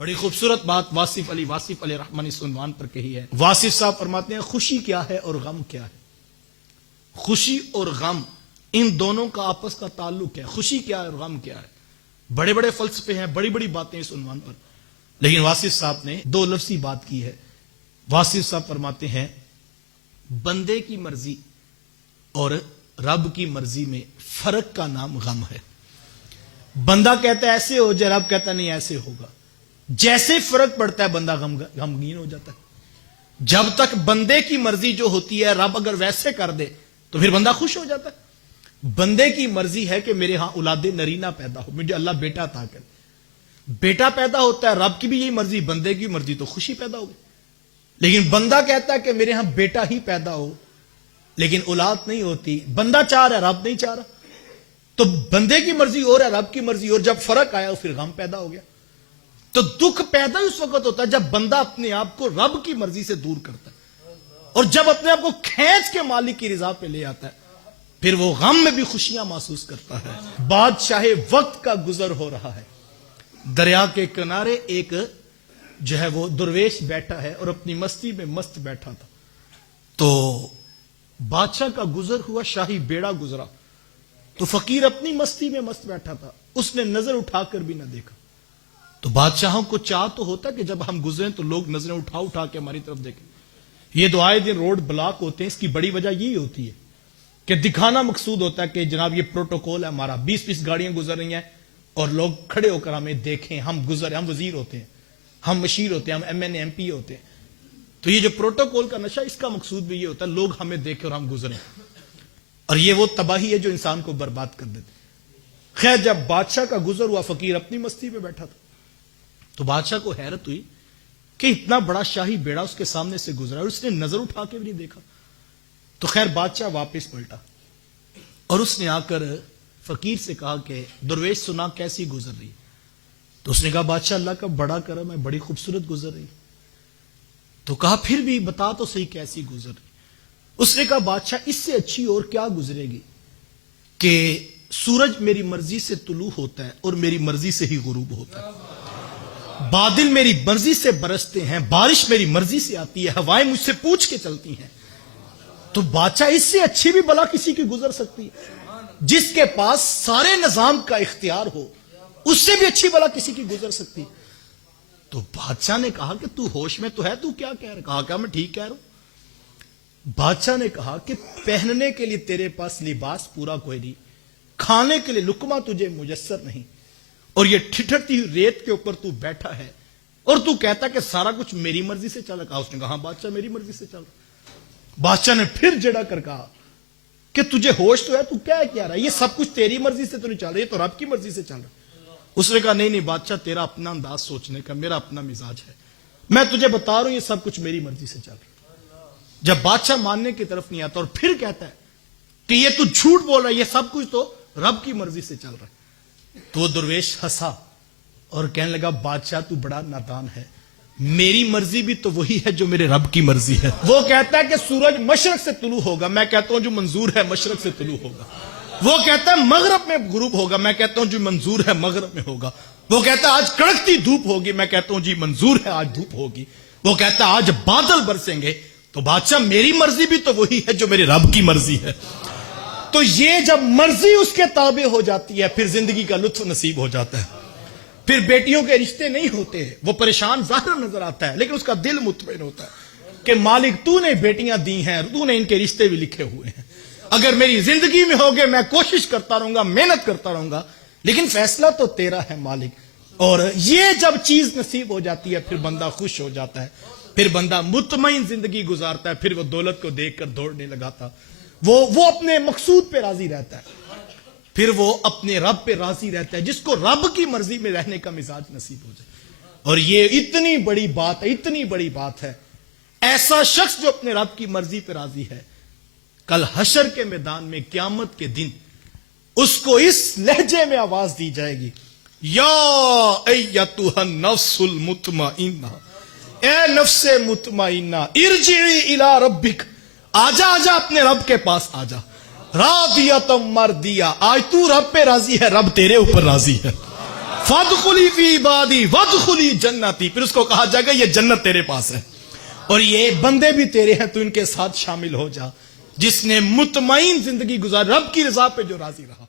بڑی خوبصورت بات واصف علی رحمانی اس عنوان پر کہی ہے. واصف صاحب فرماتے ہیں خوشی کیا ہے اور غم کیا ہے. خوشی اور غم ان دونوں کا آپس کا تعلق ہے. خوشی کیا ہے اور غم کیا ہے. بڑے بڑے فلسفے ہیں, بڑی بڑی باتیں اس عنوان پر, لیکن واصف صاحب نے دو لفظی بات کی ہے. واصف صاحب فرماتے ہیں بندے کی مرضی اور رب کی مرضی میں فرق کا نام غم ہے. بندہ کہتا ہے ایسے ہو جائے, رب کہتا نہیں ایسے ہوگا. جیسے فرق پڑتا ہے بندہ غمگین ہو جاتا ہے. جب تک بندے کی مرضی جو ہوتی ہے رب اگر ویسے کر دے تو پھر بندہ خوش ہو جاتا ہے. بندے کی مرضی ہے کہ میرے ہاں اولاد نرینہ پیدا ہو, مجھے اللہ بیٹا عطا کرے. بیٹا پیدا ہوتا ہے, رب کی بھی یہی مرضی, بندے کی مرضی تو خوشی پیدا ہوگی. لیکن بندہ کہتا ہے کہ میرے ہاں بیٹا ہی پیدا ہو, لیکن اولاد نہیں ہوتی. بندہ چاہ رہا ہے, رب نہیں چاہ رہا. تو بندے کی مرضی اور ہے, رب کی مرضی اور. جب فرق آیا پھر غم پیدا ہو گیا. تو دکھ پیدا اس وقت ہوتا ہے جب بندہ اپنے آپ کو رب کی مرضی سے دور کرتا ہے, اور جب اپنے آپ کو کھینچ کے مالک کی رضا پہ لے آتا ہے پھر وہ غم میں بھی خوشیاں محسوس کرتا ہے. بادشاہ وقت کا گزر ہو رہا ہے. دریا کے کنارے ایک جو ہے وہ درویش بیٹھا ہے اور اپنی مستی میں مست بیٹھا تھا. تو بادشاہ کا گزر ہوا, شاہی بیڑا گزرا, تو فقیر اپنی مستی میں مست بیٹھا تھا. اس نے نظر اٹھا کر بھی نہ دیکھا. تو بادشاہوں کو چاہ تو ہوتا کہ جب ہم گزریں تو لوگ نظریں اٹھا اٹھا کے ہماری طرف دیکھیں. یہ تو آئے دن روڈ بلاک ہوتے ہیں. اس کی بڑی وجہ یہی ہوتی ہے کہ دکھانا مقصود ہوتا ہے کہ جناب یہ پروٹوکول ہے ہمارا, 20 گاڑیاں گزر رہی ہیں اور لوگ کھڑے ہو کر ہمیں دیکھیں, ہم گزرے. ہم وزیر ہوتے ہیں, ہم مشیر ہوتے ہیں, ہم M N A M P ہوتے ہیں. تو یہ جو پروٹوکول کا نشہ, اس کا مقصود بھی یہ ہوتا ہے لوگ ہمیں دیکھیں اور ہم گزریں. اور یہ وہ تباہی ہے جو انسان کو برباد کر دیتی. خیر جب بادشاہ کا گزر ہوا, فقیر اپنی مستی پہ بیٹھا تھا, تو بادشاہ کو حیرت ہوئی کہ اتنا بڑا شاہی بیڑا اس کے سامنے سے گزرا اور اس نے نظر اٹھا کے بھی نہیں دیکھا. تو خیر بادشاہ واپس پلٹا اور اس نے آ کر فقیر سے کہا کہ درویش سنا کیسی گزر رہی. تو اس نے کہا بادشاہ اللہ کا بڑا کرم ہے, بڑی خوبصورت گزر رہی. تو کہا پھر بھی بتا تو صحیح کیسی گزر رہی. اس نے کہا بادشاہ اس سے اچھی اور کیا گزرے گی کہ سورج میری مرضی سے طلوع ہوتا ہے اور میری مرضی سے ہی غروب ہوتا ہے. بادل میری مرضی سے برستے ہیں, بارش میری مرضی سے آتی ہے, ہوائیں مجھ سے پوچھ کے چلتی ہیں. تو بادشاہ اس سے اچھی بھی بلا کسی کی گزر سکتی ہے. جس کے پاس سارے نظام کا اختیار ہو اس سے بھی اچھی بلا کسی کی گزر سکتی. تو بادشاہ نے کہا کہ تو ہوش میں تو ہے, تو کیا کہہ رہا. کہا کہ میں ٹھیک کہہ رہا ہوں. بادشاہ نے کہا کہ پہننے کے لیے تیرے پاس لباس پورا کوئی نہیں, کھانے کے لیے لقمہ تجھے میسر نہیں, اور یہ ٹھٹھرتی ہوئی ریت کے اوپر تو بیٹھا ہے اور تو کہتا کہ سارا کچھ میری مرضی سے چل رہا. اس نے کہا بادشاہ میری مرضی سے چل رہا. بادشاہ نے پھر جڑا کر کہا کہ تجھے ہوش تو ہے, تو کیا رہا ہے, یہ سب کچھ تیری مرضی سے تو نہیں چل رہا, یہ تو رب کی مرضی سے چل رہا. اس نے کہا نہیں بادشاہ, تیرا اپنا انداز سوچنے کا, میرا اپنا مزاج ہے, میں تجھے بتا رہا ہوں یہ سب کچھ میری مرضی سے چل رہا. جب بادشاہ ماننے کی طرف نہیں آتا اور پھر کہتا ہے کہ یہ تو جھوٹ بول رہا ہے, یہ سب کچھ تو رب کی مرضی سے چل رہا ہے. تو وہ درویش ہنسا اور کہنے لگا بادشاہ تو بڑا نادان ہے, میری مرضی بھی تو وہی ہے جو میرے رب کی مرضی ہے. وہ کہتا ہے کہ سورج مشرق سے طلوع ہوگا, میں کہتا ہوں جو منظور ہے مشرق سے طلوع ہوگا. وہ کہتا ہے مغرب میں غروب ہوگا, میں کہتا ہوں جو منظور ہے مغرب میں ہوگا. وہ کہتا ہے آج کڑکتی دھوپ ہوگی, میں کہتا ہوں جی منظور ہے آج دھوپ ہوگی. وہ کہتا ہے آج بادل برسیں گے, تو بادشاہ میری مرضی بھی تو وہی ہے جو میرے رب کی مرضی ہے. تو یہ جب مرضی اس کے تابع ہو جاتی ہے پھر زندگی کا لطف نصیب ہو جاتا ہے. پھر بیٹیوں کے رشتے نہیں ہوتے, وہ پریشان ظاہر نظر آتا ہے لیکن اس کا دل مطمئن ہوتا ہے کہ مالک تو نے بیٹیاں دی ہیں, تو نے ان کے رشتے بھی لکھے ہوئے ہیں. اگر میری زندگی میں ہوگے میں کوشش کرتا رہوں گا, محنت کرتا رہوں گا, لیکن فیصلہ تو تیرا ہے مالک. اور یہ جب چیز نصیب ہو جاتی ہے پھر بندہ خوش ہو جاتا ہے, پھر بندہ مطمئن زندگی گزارتا ہے. پھر وہ دولت کو دیکھ کر دوڑنے لگاتا, وہ اپنے مقصود پہ راضی رہتا ہے, پھر وہ اپنے رب پہ راضی رہتا ہے, جس کو رب کی مرضی میں رہنے کا مزاج نصیب ہو جائے. اور یہ اتنی بڑی بات ہے, اتنی بڑی بات ہے. ایسا شخص جو اپنے رب کی مرضی پہ راضی ہے, کل حشر کے میدان میں قیامت کے دن اس کو اس لہجے میں آواز دی جائے گی, یا ایتھا النفس المطمئنہ, اے نفس مطمئنہ, ارجعی الی ربک, آجا اپنے رب کے پاس آجا. راضیۃ مرضیہ, آج تو رب پہ راضی ہے, رب تیرے اوپر راضی ہے. فادخلی فی عبادی وادخلی جنتی، پھر اس کو کہا جائے گا یہ جنت تیرے پاس ہے اور یہ بندے بھی تیرے ہیں، تو ان کے ساتھ شامل ہو جا۔ جس نے مطمئن زندگی گزار، رب کی رضا پہ جو راضی رہا۔